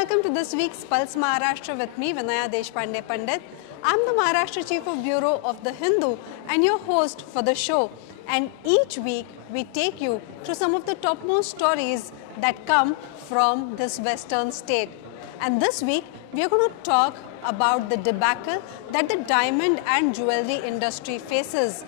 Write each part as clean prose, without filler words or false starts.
welcome to this week's Pulse Maharashtra with me, Vinaya Deshpande Pandit. I'm the Maharashtra Chief of Bureau of The Hindu and your host for the show. And each week, we take you through some of the topmost stories that come from this western state. And this week, we are going to talk about the debacle that the diamond and jewellery industry faces.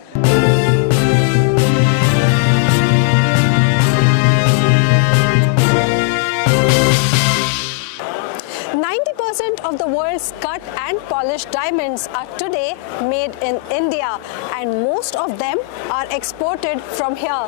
90% of the world's cut and polished diamonds are today made in India, and most of them are exported from here.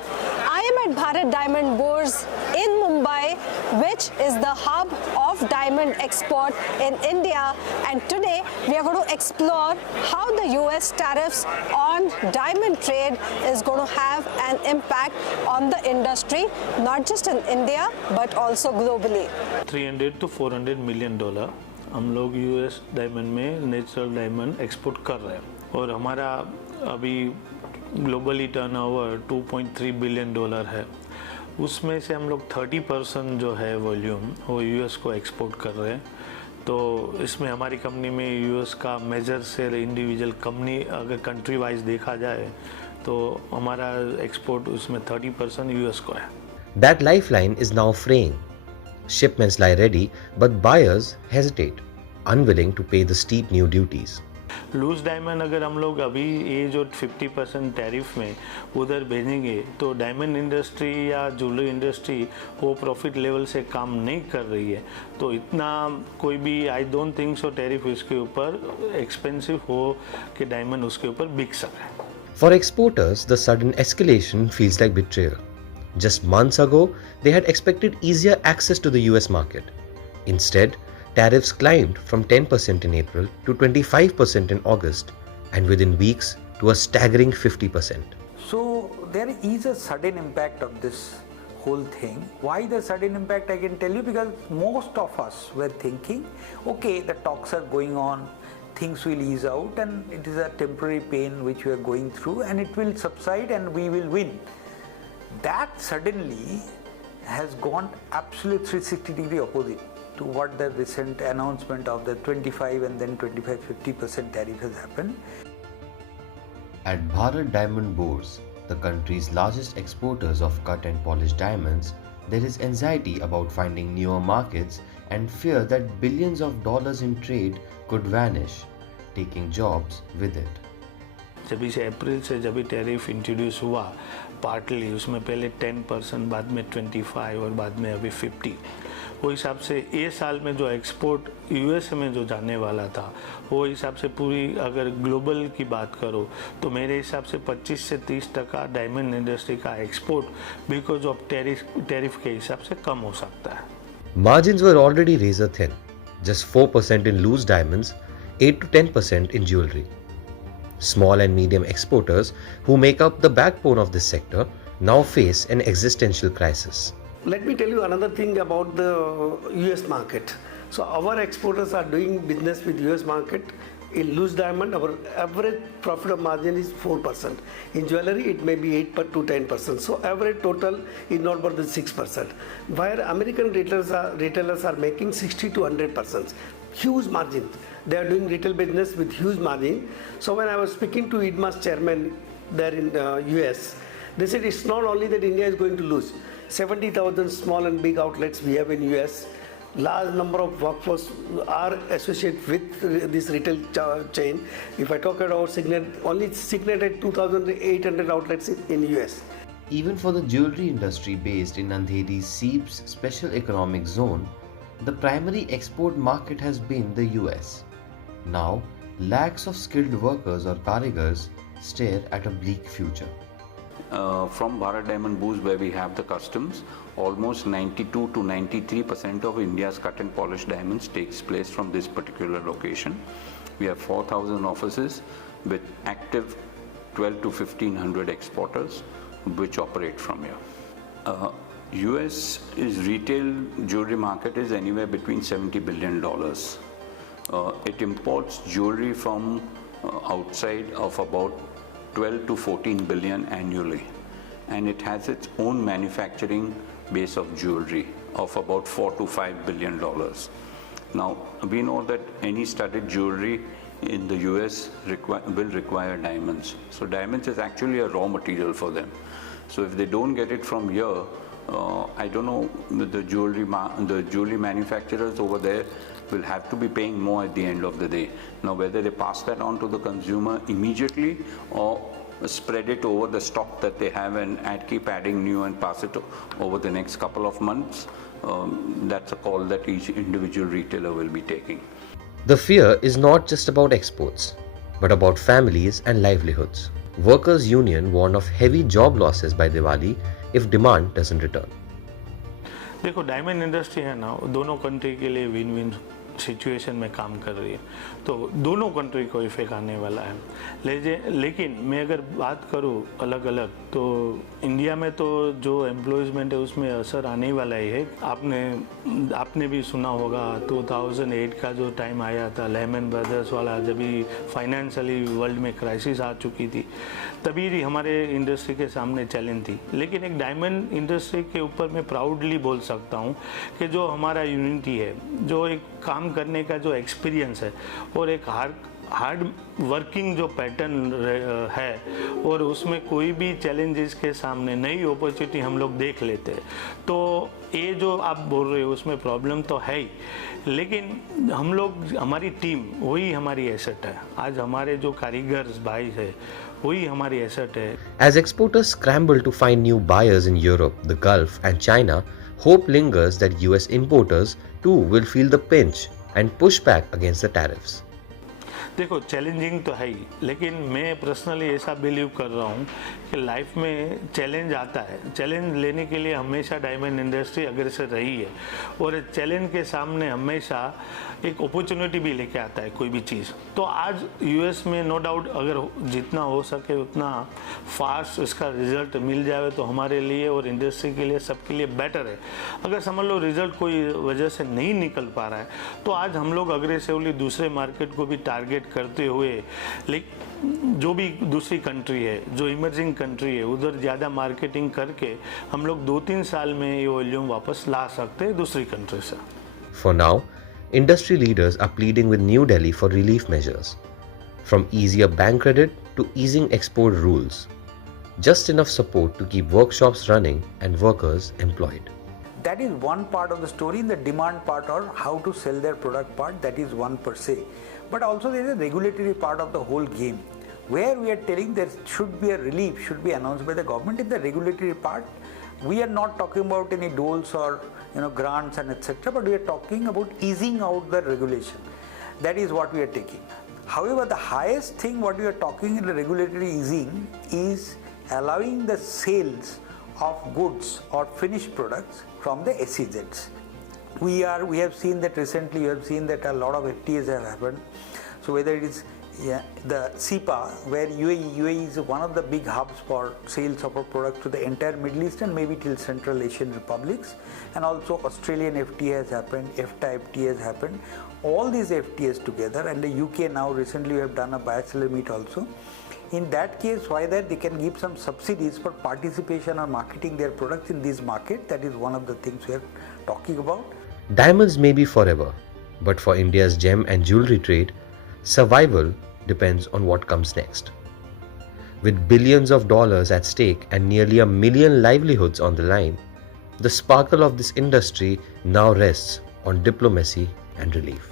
I am at Bharat Diamond Bourse in Mumbai, which is the hub of diamond export in India, and today we are going to explore how the US tariffs on diamond trade is going to have an impact on the industry, not just in India but also globally. 300 to 400 million dollar हम लोग US diamond में natural diamond export कर रहे हैं और हमारा अभी globally turnover 2.3 billion dollar है। उसमें से हम लोग 30% जो है वॉल्यूम वो यूएस को एक्सपोर्ट कर रहे हैं। तो इसमें हमारी कंपनी में यूएस का मेजर शेयर इंडिविजुअल कंपनी अगर कंट्री वाइज देखा जाए तो हमारा एक्सपोर्ट उसमें 30% यूएस को है। That lifeline is now fraying. Shipments lie ready, but buyers hesitate, unwilling to pay the steep new duties. Loose diamond अगर हम लोग अभी ये जो 50% टैरिफ में उधर भेजेंगे तो डायमंड इंडस्ट्री या ज्वेलरी इंडस्ट्री वो प्रॉफिट लेवल से काम नहीं कर रही है। तो इतना कोई भी I don't think so tariff इसके ऊपर एक्सपेंसिव हो कि डायमंड उसके ऊपर बिक सके। For exporters, the sudden escalation feels like betrayal. Just months ago, they had expected easier access to the US market. Instead, tariffs climbed from 10% in April to 25% in August, and within weeks to a staggering 50%. So there is a sudden impact of this whole thing. Why the sudden impact I can tell you, because most of us were thinking, okay, the talks are going on, things will ease out and it is a temporary pain which we are going through and it will subside and we will win. That suddenly has gone absolute 360-degree opposite to what the recent announcement of the 25 and then 25-50% tariff has happened. At Bharat Diamond Bourse, the country's largest exporters of cut and polished diamonds, there is anxiety about finding newer markets and fear that billions of dollars in trade could vanish, taking jobs with it. जब इस अप्रैल से जब tariff introduce हुआ partly उसमें पहले 10% बाद में 25 और बाद में अभी 50 वो हिसाब से ये साल में जो एक्सपोर्ट यूएस में जो जाने वाला था वो हिसाब से पूरी अगर ग्लोबल की बात करो तो मेरे हिसाब से 25 से 30% डायमंड इंडस्ट्री का एक्सपोर्ट बिकॉज ऑफ टैरिफ के हिसाब से कम हो सकता है। Margins were already razor thin, just 4% in loose diamonds, 8 to 10% in jewellery. Small and medium exporters, who make up the backbone of this sector, now face an existential crisis. Let me tell you another thing about the US market. So our exporters are doing business with US market. In loose diamond, our average profit of margin is 4%. In jewellery, it may be 8 to 10%. So average total is not more than 6%. Where American retailers are making 60 to 100%. Huge margin. They are doing retail business with huge margin. So when I was speaking to IDMA's chairman there in US, they said it's not only that India is going to lose. 70,000 small and big outlets we have in US. Large number of workforce are associated with this retail chain. If I talk about Signet, only Signet had 2,800 outlets in US. Even for the jewellery industry based in Andheri's SEEPZ Special Economic Zone, the primary export market has been the US. Now, lakhs of skilled workers or karigars stare at a bleak future. From Bharat Diamond Bourse, where we have the customs, almost 92 to 93% of India's cut and polished diamonds takes place from this particular location. We have 4,000 offices with active 12 to 1,500 exporters which operate from here. US is retail jewelry market is anywhere between $70 billion. It imports jewelry from outside of about 12 to 14 billion annually, and it has its own manufacturing base of jewelry of about $4 to $5 billion. Now, we know that any studded jewelry in the US will require diamonds. So diamonds is actually a raw material for them. So if they don't get it from here, I don't know, the jewelry manufacturers over there will have to be paying more at the end of the day. Now, whether they pass that on to the consumer immediately or spread it over the stock that they have and keep adding new and pass it over the next couple of months, that's a call that each individual retailer will be taking. The fear is not just about exports, but about families and livelihoods. Workers' Union warn of heavy job losses by Diwali if demand doesn't return. देखो diamond industry है ना, दोनों country के लिए win win situation में काम कर रही है, तो दोनों कंट्री को इफेक्ट आने वाला है। लेकिन मैं अगर बात करूँ अलग अलग, तो इंडिया में तो जो एम्प्लॉयमेंट है उसमें असर आने वाला ही है। आपने भी सुना होगा 2008 का जो टाइम आया था, लेमन ब्रदर्स वाला, जब भी फाइनेंशियली वर्ल्ड में क्राइसिस आ चुकी थी, तभी हमारे इंडस्ट्री के सामने चैलेंज थी। लेकिन एक डायमंड इंडस्ट्री के ऊपर मैं प्राउडली बोल सकता हूँ कि जो हमारा यूनिटी है, जो एक काम करने का जो एक्सपीरियंस है और एक हार्ड वर्किंग जो पैटर्न है, और उसमें कोई भी चैलेंजेस के सामने नई अपॉर्चुनिटी हम लोग देख लेते हैं। तो ये जो आप बोल रहे हो उसमें प्रॉब्लम तो है ही, लेकिन हम लोग, हमारी टीम वही हमारी एसेट है। आज हमारे जो कारीगर भाई है वही हमारी एसेट है। As exporters scramble to find new buyers in Europe, the Gulf and China, hope lingers that US importers too will feel the pinch and push back against the tariffs. देखो चैलेंजिंग तो है ही, लेकिन मैं personally ऐसा believe कर रहा हूँ कि लाइफ में चैलेंज आता है। चैलेंज लेने के लिए हमेशा डायमंड इंडस्ट्री अग्रसर रही है, और चैलेंज के सामने हमेशा एक अपॉर्चुनिटी भी लेके आता है कोई भी चीज़। तो आज यूएस में नो डाउट अगर जितना हो सके उतना फास्ट इसका रिजल्ट मिल जाए तो हमारे लिए और इंडस्ट्री के लिए, सबके लिए बेटर है। अगर समझ लो रिजल्ट कोई वजह से नहीं निकल पा रहा है, तो आज हम लोग अग्रेसिवली दूसरे मार्केट को भी टारगेट करते हुए, लेकिन जो भी दूसरी कंट्री है, जो इमर्जिंग कंट्री है, उधर ज़्यादा मार्केटिंग करके हम लोग 2-3 साल में ये वॉल्यूम वापस ला सकते हैं दूसरी कंट्री से। For now, industry leaders are pleading with New Delhi for relief measures, from easier bank credit to easing export rules. Just enough support to keep workshops running and workers employed. That is one part of the story. In the demand part, or how to sell their product part, that is one per se. But also there is a regulatory part of the whole game, where we are telling there should be a relief, should be announced by the government. In the regulatory part, we are not talking about any doles or grants and etc., but we are talking about easing out the regulation. That is what we are taking. However, the highest thing what we are talking in the regulatory easing is allowing the sales of goods or finished products from the SEEPZs. We have seen that recently. You have seen that a lot of FTAs have happened. So whether it is the SEPA, where UAE is one of the big hubs for sales of our products to the entire Middle East and maybe till Central Asian republics, and also Australian FTA has happened, EFTA FTA has happened. All these FTAs together, and the UK now recently we have done a bilateral meet also. In that case, why that they can give some subsidies for participation or marketing their products in this market. That is one of the things we are talking about. Diamonds may be forever, but for India's gem and jewelry trade, survival depends on what comes next. With billions of dollars at stake and nearly 1 million livelihoods on the line, the sparkle of this industry now rests on diplomacy and relief.